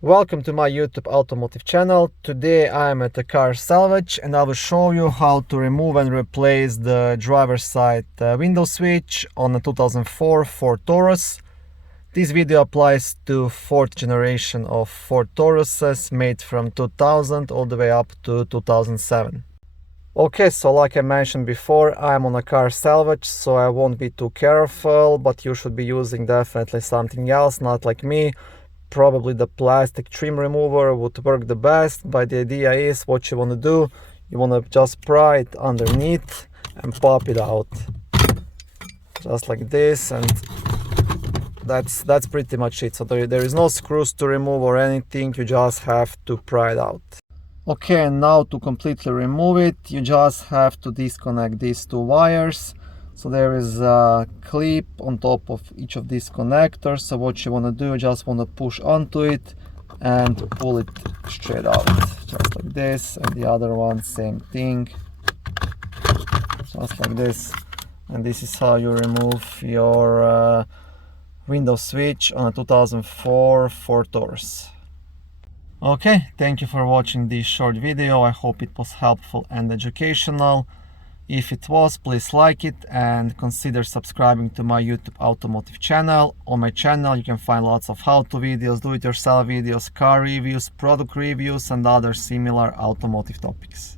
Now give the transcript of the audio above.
Welcome to my YouTube automotive channel. Today I am at a car salvage and I will show you how to remove and replace the driver's side window switch on a 2004 Ford Taurus. This video applies to fourth generation of Ford Tauruses made from 2000 all the way up to 2007. Okay, so like I mentioned before, I'm on a car salvage, so I won't be too careful, but you should be using definitely something else, not like me. Probably the plastic trim remover would work the best, but the idea is what you want to do, you want to just pry it underneath and pop it out. Just like this, and that's pretty much it. So there is no screws to remove or anything, you just have to pry it out. Okay, and now to completely remove it, you just have to disconnect these two wires. So there is a clip on top of each of these connectors. So what you want to do, you just want to push onto it and pull it straight out, just like this. And the other one, same thing, just like this. And this is how you remove your window switch on a 2004 Ford Taurus. Okay, thank you for watching this short video. I hope it was helpful and educational. If it was, please like it and consider subscribing to my YouTube automotive channel. On my channel you can find lots of how-to videos, do-it-yourself videos, car reviews, product reviews and other similar automotive topics.